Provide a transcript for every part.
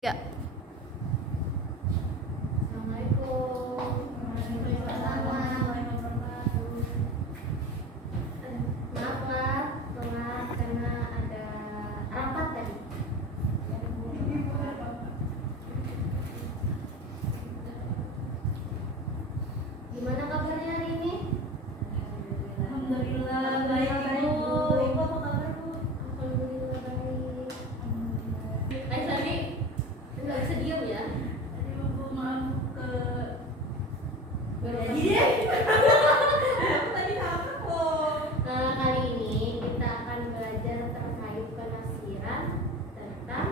Ya. Assalamualaikum. Waalaikumsalam warahmatullahi wabarakatuh. Maaf telat karena ada rapat tadi. Gimana kabarnya hari ini? Alhamdulillah baik Ibu. Ibu apa kabar Bu? Alhamdulillah baik. Tadi nggak bisa diam ya? Tadi Bu maaf ke Baru Iya. Aku tadi apa kok? Kali ini kita akan belajar terkait penafsiran tentang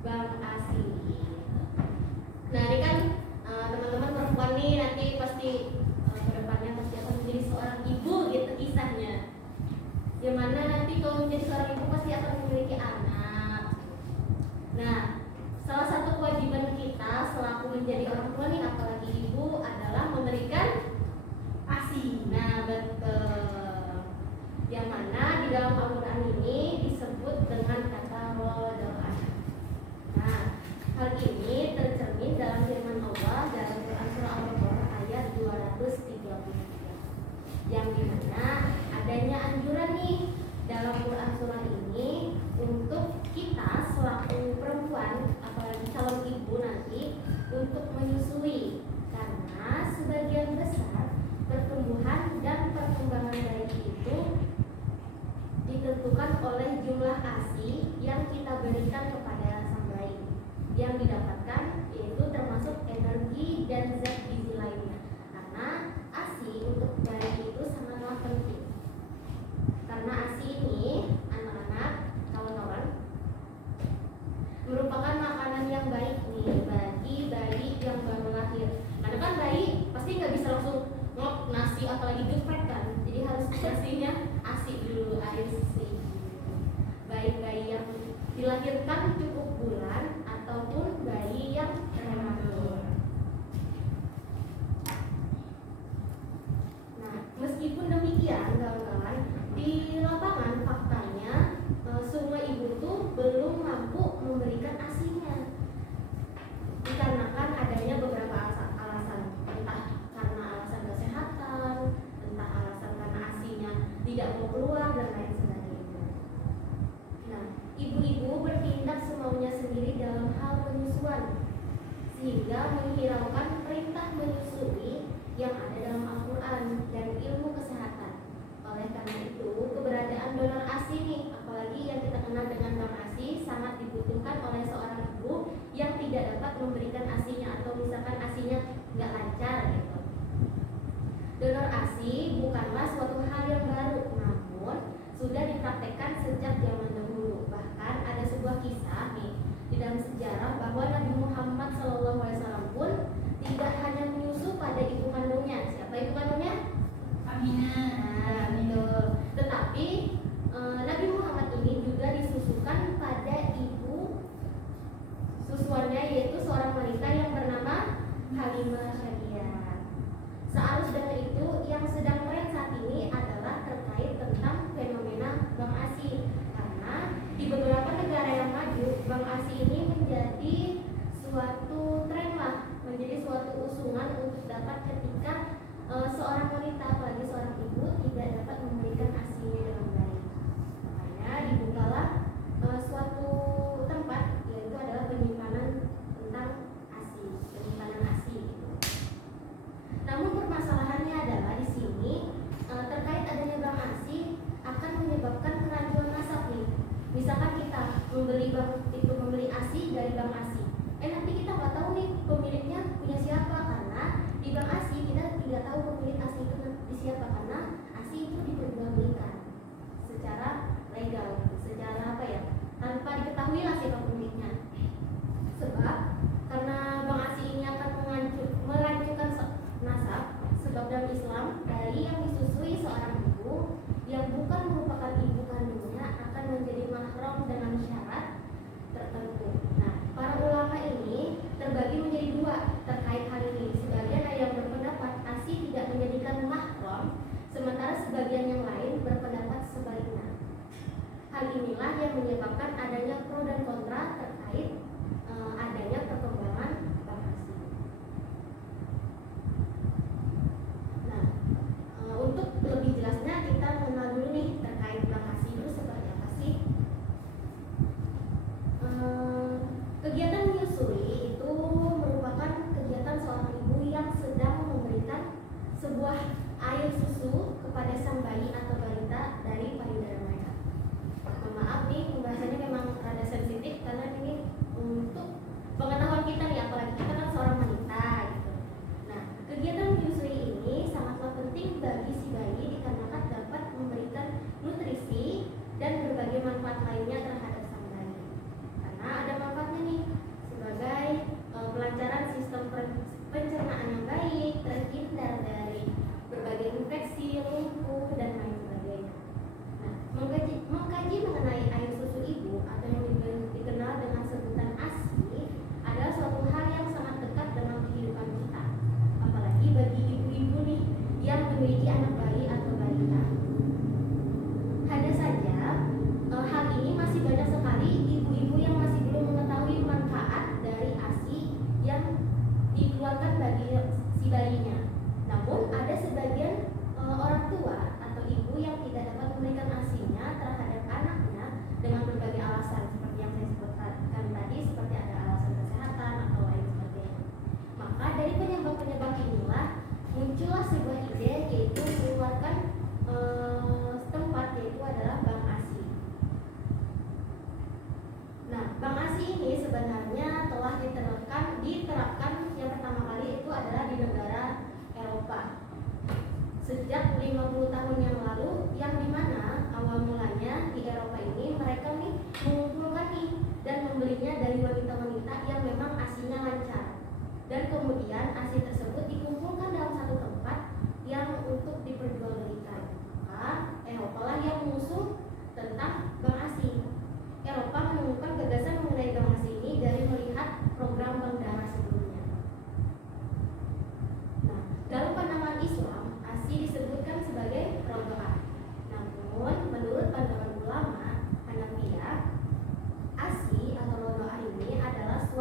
Bang Asi. Nah ini kan teman-teman perempuan nih nanti pasti kedepannya pasti akan menjadi seorang ibu gitu kisahnya. Yang mana nanti kalau menjadi seorang ibu pasti akan memiliki anak. Nah salah satu kewajiban kita selaku menjadi orang tua nih apalagi ibu adalah memberikan ASI. Nah betul. Yang mana di dalam Al-Quran ini disebut dengan kata waladul anak. Nah hal ini tercermin dalam firman Allah dalam Quran surah Al-Baqarah ayat 233, yang dimana adanya anjuran nih dalam Quran surah ini untuk kita selaku perempuan apalagi calon ibu nanti untuk menyusui, karena sebagian besar pertumbuhan dan perkembangan bayi itu ditentukan oleh jumlah ASI yang kita berikan kepada sang bayi. Yang didapatkan yaitu termasuk energi dan zat gizi lainnya. Karena ASI untuk bayi itu sangatlah penting. Karena ASI ini anak-anak, kawan-kawan, merupakan makanan yang baik nih bagi bayi yang baru lahir. Karena kan bayi pasti nggak bisa langsung ngop nasi apalagi geprek kan, jadi harus nasinya ASI dulu, air susu. Bayi-bayi yang dilahirkan cukup bulan ataupun bayi yang prematur. Nah, meskipun demikian kawan-kawan, di lapangan faktanya semua ibu tuh belum mampu memberikan ASI-nya. Dikarenakan adanya beberapa alasan, entah karena alasan kesehatan, entah alasan karena ASI-nya tidak mau keluar dan lain sebagainya. Nah, ibu-ibu bertindak semaunya sendiri dalam hal penyusuan, sehingga menghiraukan perintah menyusui yang ada dalam Al-Quran dan ilmu kesehatan. Oleh karena itu, keberadaan donor ASI nih, apalagi yang kita kenal dengan Bang ASI, sangat dibutuhkan oleh seorang ibu yang tidak dapat memberikan ASI-nya atau misalkan ASI-nya nggak lancar gitu. Donor ASI bukanlah suatu hal yang baru, namun sudah dipraktekkan sejak zaman dahulu. Bahkan ada sebuah kisah nih di dalam sejarah bahwa Nabi Muhammad SAW pun tidak hanya menyusu pada ibu kandungnya. Siapa ibu kandungnya? Aminah. Nah, betul. Tetapi Nabi Muhammad ini juga disusukan pada ibu susuannya, yaitu seorang wanita yang bernama Halimah Sa'diyah. Searus dengan itu, yang sedang tren saat ini adalah terkait tentang fenomena Bang ASI. Karena di beberapa negara yang maju, Bang ASI ini menjadi suatu tren lah, menjadi suatu usungan untuk dapat ketika seorang wanita, apalagi seorang ibu, tidak dapat memberikan ASI-nya dengan baik. Makanya dibukalah suatu tempat, yaitu adalah penyimpanan tentang ASI, penyimpanan ASI gitu. Namun permasalahannya adalah di sini terkait adanya Bang ASI akan menyebabkan kerancuan nasab nih. Misalkan kita membeli ASI dari Bang ASI, nanti kita nggak tahu nih pemiliknya punya siapa, karena di Bang ASI kita tidak tahu pemilik ASI itu di siapa, karena ASI itu diperjualbelikan secara legal, secara apa ya, tanpa diketahui lah siapa pemiliknya. Sebab karena Bang ASI ini akan merancukan nasab, sebab dalam Islam bayi yang disusui seorang ibu yang bukan merupakan ibu kandungnya akan menjadi mahram dengan syarat tertentu. Nah, para ulama ini terbagi menjadi dua terkait hal ini. Sebagian ada yang berpendapat ASI tidak menjadikan mahram, sementara sebagian yang lain berpendapat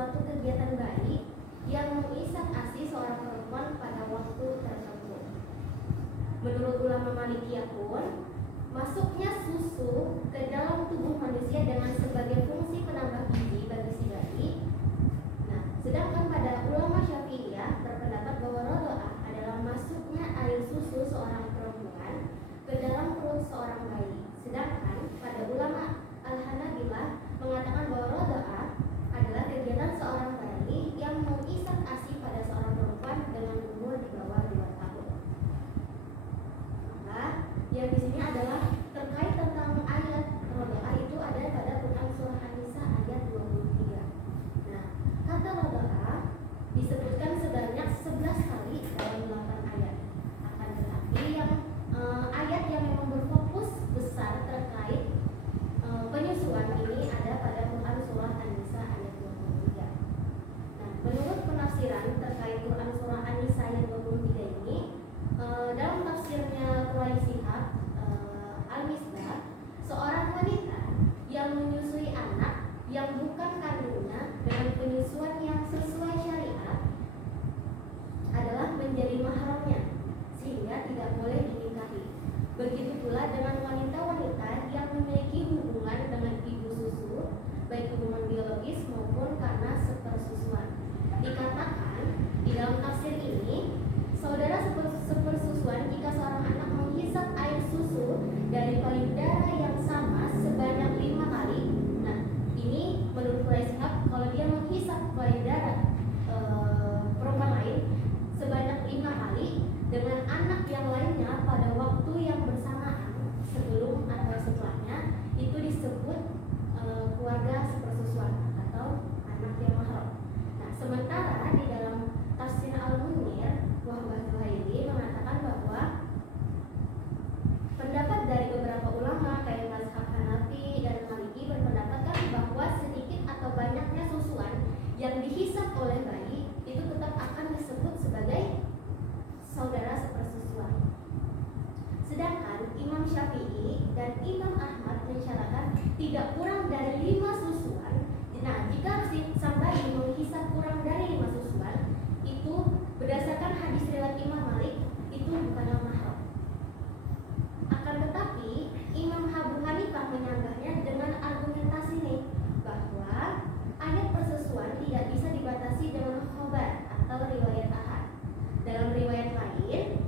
suatu kegiatan bayi yang mengisap ASI seorang perempuan pada waktu tertentu. Menurut ulama Malikiyah pun, masuknya susu ke dalam tubuh manusia dengan sebagai fungsi penambah gizi bagi si bayi. Nah, sedangkan pada ulama Syafi'iyah berpendapat bahwa rodoah adalah masuknya air susu seorang perempuan ke dalam perut seorang bayi. Sedangkan pada ulama Al-Hanabilah mengatakan bahwa rodoah adalah kegiatan seorang bayi yang mengisap ASI pada seorang perempuan dengan umur di bawah 2 tahun. Maka yang di sini adalah terkait tentang ayat rodoah itu ada pada Quran surah An-Nisa ayat 23. Nah, kata rodoah disebutkan sebanyak 11 kali dalam 8 ayat. Akan tetapi yang ayat yang memang berfokus besar terkait penyusuan ini ada pada Quran surah An-Nisa ayat 23. Nah, menurut penafsiran terkait Quran surah An-Nisa ayat 23 ini, dalam tafsirnya Quraisy Al-Misbah, seorang wanita yang menyusui anak yang bukan kandungnya dengan penyusuan yang sesuai syariat adalah menjadi mahramnya, sehingga tidak boleh dinikahi. Begitu pula dengan wanita-wanita yang memiliki hubungan dengan ibu susu, baik hubungan biologis maupun karena sepersusuan. Dikatakan di dalam tafsir ini, saudara sepersusuan jika seorang anak menghisap air susu dari payudara yang sama sebanyak 5 kali. Nah, ini menurut Quraisy kalau dia menghisap payudara perempuan lain sebanyak 5 kali dengan anak yang lainnya pada waktu yang bersamaan sebelum atau setelahnya, itu disebut keluarga sepersusuan atau anak yang mahram. Nah, sementara di dalam tafsir Al-Munir, Wahbah Zuhaili mengatakan bahwa pendapat dari beberapa ulama kayak mazhab Hanafi dan Maliki berpendapat bahwa sedikit atau banyaknya susuan yang dihisap oleh bayi itu tetap akan disebut sebagai saudara sepersusuan. Sedangkan Imam Syafi'i dan Imam Ahmad mensyaratkan tidak kurang dari 5 susuan. Nah, jika sang bayi menghisap kurang dari 5 susuan, itu berdasarkan hadis riwayat Imam Malik itu bukanlah mahram. Akan tetapi Imam Abu Hanifah menyanggahnya dengan argumentasi nih bahwa ayat persusuan tidak bisa dibatasi dengan khobar atau riwayat ahad. Dalam riwayat lain,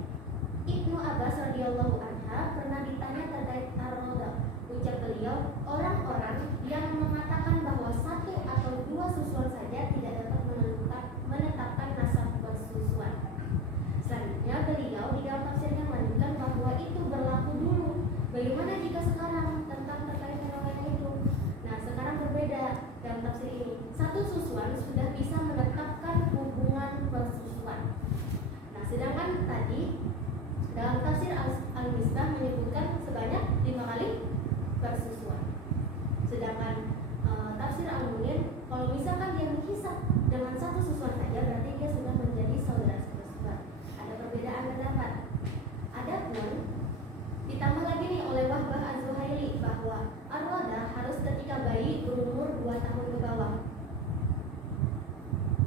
Ibnu Abbas radhiyallahu anha pernah ditanya terkait ar-rodah. Ucap beliau, orang-orang yang mengatakan bahwa 1 atau 2 susuan saja tidak dapat menetapkan nasab persusuan. Selanjutnya beliau di dalam tafsirnya menyebutkan bahwa itu berlaku dulu. Bagaimana jika sekarang tentang terkait fenomena itu? Nah, sekarang berbeda dalam tafsir ini. 1 susuan sudah bisa menetapkan hubungan persusuan. Nah, sedangkan tadi dalam tafsir Al-Misbah menyebutkan sebanyak 5 kali persusuan. Sedangkan tafsir Al-Munir, kalau misalkan dia menghisap dengan 1 susuan saja, berarti dia sudah menjadi saudara sepersusuan. Ada perbedaan pendapat. Adapun ditambah lagi nih oleh Wahbah Az-Zuhaili bahwa ar-rodah harus ketika bayi berumur 2 tahun ke bawah.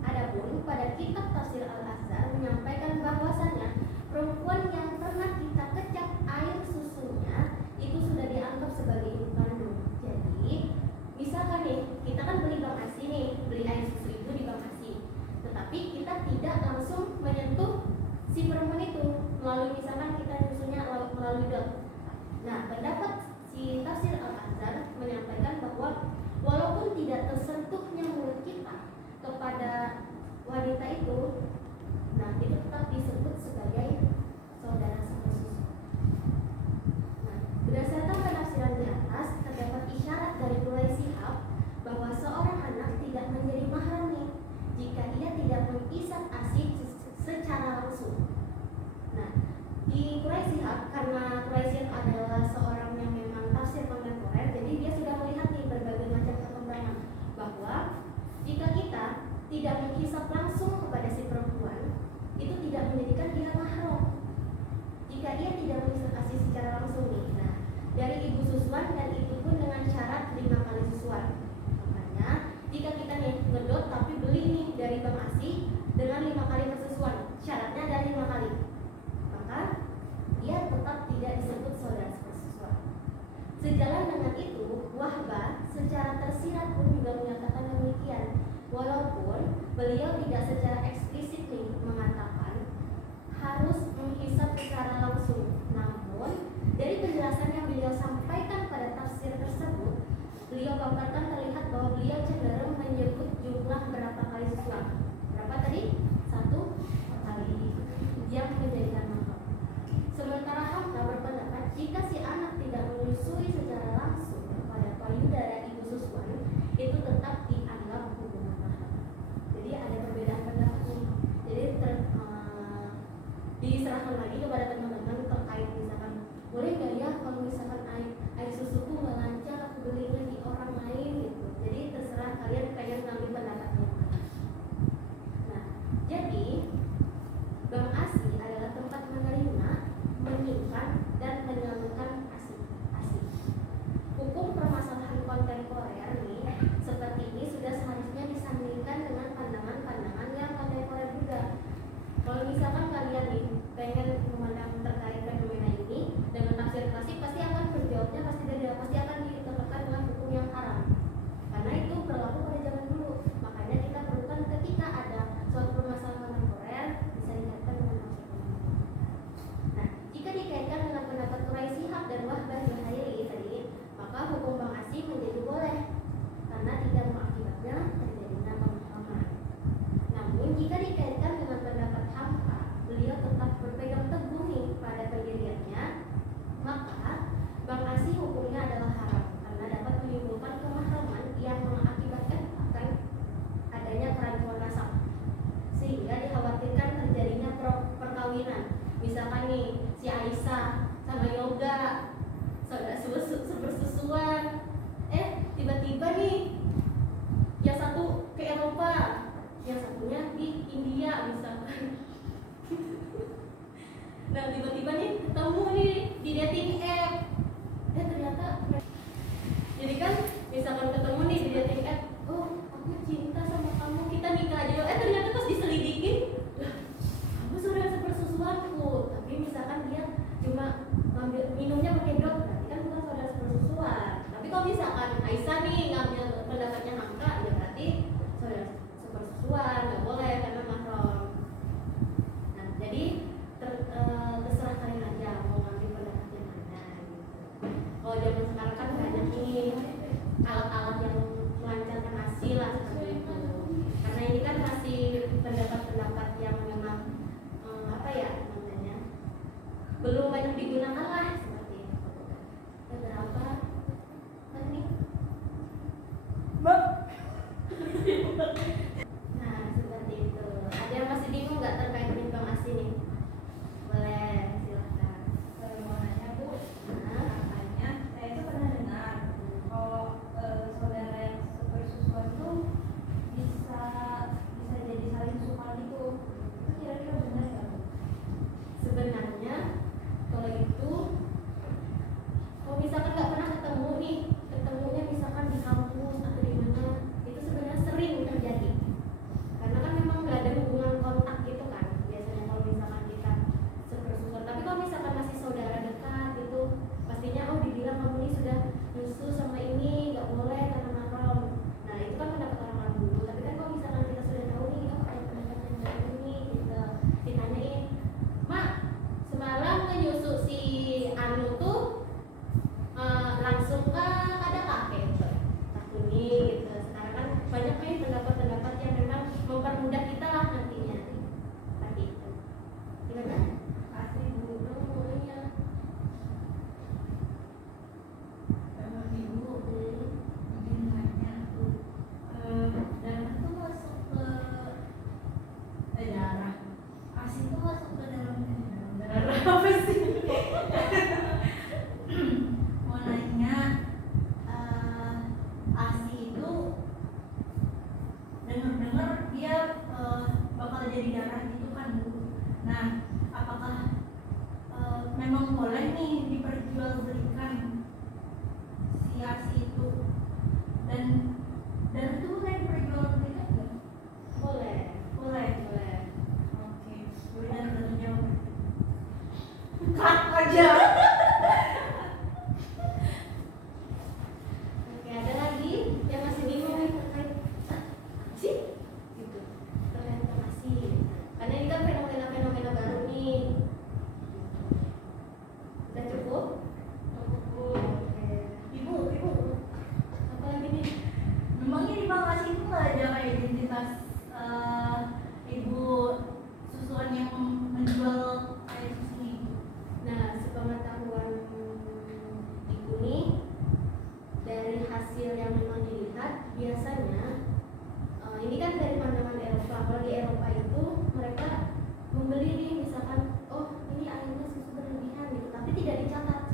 Adapun pada kitab tafsir Al-Azhar menyampaikan bahwasannya perempuan yang pernah kita kecap air susunya itu sudah dianggap sebagai ibu kandung. Jadi misalkan nih, kita kan beli bank ASI nih, beli air susu itu di bank ASI, tetapi kita tidak langsung menyentuh si perempuan itu melalui misalkan kita susunya melalui dot. Nah, pendapat si tafsir Al-Azhar menyampaikan bahwa walaupun tidak tersentuhnya mulut kita kepada wanita itu, nah itu tetap disebut sebagai saudara sepersusu. Nah, berdasarkan penafsiran di atas, terdapat isyarat dari Quraisy bahwa seorang anak tidak menjadi mahram nih jika ia tidak mengisap ASI secara langsung. Nah, di Quraisy karena Quraisy adalah seorang yang memang tafsir kontemporer, jadi dia sudah melihat nih berbagai macam perkembangan bahwa jika kita tidak menghisap langsung kepada si perempuan, itu tidak menjadikan dia mahram. Jika ia tidak menghisap ASI secara langsung nih, nah dari ibu susuan, dan itu pun dengan syarat 5 kali susuan. Makanya jika kita nih ngedot tapi beliau tidak secara eksplisit nih mengatakan harus menghisap secara langsung. Namun dari penjelasan yang beliau sampaikan pada tafsir tersebut, beliau paparkan terlihat bahwa beliau cenderung menyebut jumlah berapa kali susuan. Berapa tadi? 1 kali yang menjadikan mahram. Sementara Hamka berpendapat jika si anak tidak menyusui secara langsung kepada payudara ibu susuan, itu tetap dianggap hubungan mahram. Jadi ada perbedaan pendapat nih. Jadi diserahkan lagi kepada teman-teman terkait misalkan boleh nggak ya kalau misalkan air susuku nggak lancar aku belinya di orang lain gitu. Jadi terserah kalian pengen ngambil pendapatnya. Nah, jadi Bank ASI adalah tempat menerima, menyimpan, dan menyalurkan ASI. Hukum permasalahan kontemporer nih seperti ini sudah seharusnya disandingkan dengan pandangan-pandangan yang kontemporer juga. Kalau misalkan kalian nih pengen memandang terkait fenomena ini dengan tafsir klasik, pasti akan berjawabnya pasti akan ditentukan dengan hukum yang haram. Karena itu berlaku pada zaman dulu. Makanya kita perlukan ketika ada suatu permasalahan kontemporer bisa dikaitkan dengan tafsir kontemporer. Nah, jika dikaitkan dengan pendapat Quraisy Shihab dan Wahbah Zuhairi tadi, maka hukum Bank ASI menjadi boleh karena tidak mengakibatnya terjadinya pemahaman. Namun jika dikaitkan dengan pendapat Hamka, beliau tetap berpegang teguh nih pada pendiriannya, maka Bank ASI hukumnya adalah haram karena dapat menimbulkan kemahraman yang mengakibatkan akan adanya keraguan nasab sehingga dikhawatirkan terjadinya perkawinan. Misalkan nih si Aisyah sama Yoga saudara sebersusuan, tiba-tiba nih yang satu ke Eropa, yang satunya di India misalkan. Nah tiba-tiba nih ketemu nih di dating app, ternyata jadi kan misalkan ketemu nih di dating app, oh aku cinta sama kamu, kita nikah aja. Ternyata pas diselidikin, lah kamu saudara sepersusuanku, tapi misalkan dia cuma ngambil minumnya pakai dot, berarti kan bukan saudara sepersusuan. Tapi kalau misalkan Aisyah nih ngambil pendapatnya Hamka, ya berarti saudara sepersusuan, nggak boleh karena mahram. Nah jadi terserah kalian aja mau ngambil pendapat yang mana gitu. Kalau zaman sekarang kan banyak nih alat-alat yang melancarkan hasil lah seperti itu. Karena ini kan masih pendapat-pendapat yang memang apa ya namanya belum banyak digunakan lah seperti itu. Beberapa tadi. Nah seperti itu. Ada yang masih bingung nggak terkait dengan Bank ASI nih? Boleh, silahkan. Mau nanya Bu, katanya saya itu pernah dengar kalau saudara yang sepersusuan itu bisa jadi saling suka gitu. Itu kira-kira benar nggak Bu? Sebenarnya kalau itu, kalau misalkan nggak pernah ketemu nih, ketemunya misalkan di kampus atau di mana, itu sebenarnya sering terjadi. Karena kan memang nggak ada hubungan kontak gitu kan. Biasanya kalau misalkan kita sepersusuan, tapi kalau misalkan masih saudara dekat itu, pastinya oh dibilang kamu ini sudah nyusu sama ini, nggak boleh karena mahram. Nah itu kan pendapat orang-orang dulu. Tapi kan kalau misalkan kita sudah tahu nih, oh ada pendapat yang kayak ini, gitu, ditanyain, Mak, semalam nyusu si Anu tuh langsung ada kakek takuni gitu. Sekarang kan banyak nih pendapat-pendapat yang memang mempermudah kita lah nantinya seperti itu. Gimana? Kasih Bu. Iya. Ibu izin nanya tuh, darah tuh masuk ke darah, ASI tuh masuk ke dalam darah apa sih? Mau nanya, ASI itu dengar-dengar dia bakal jadi darah gitu kan Bu. Nah, apakah memang boleh nih diperjualbelikan si ASI itu, dan darah itu boleh diperjualbelikan nggak? Boleh. Boleh. Boleh. Oke, udah terjawab. Cut aja. Oke, ada lagi yang masih bingung nih terkait sih gitu. membeli nih misalkan, oh ini ayamnya susu berlebihan gitu, tapi tidak dicatat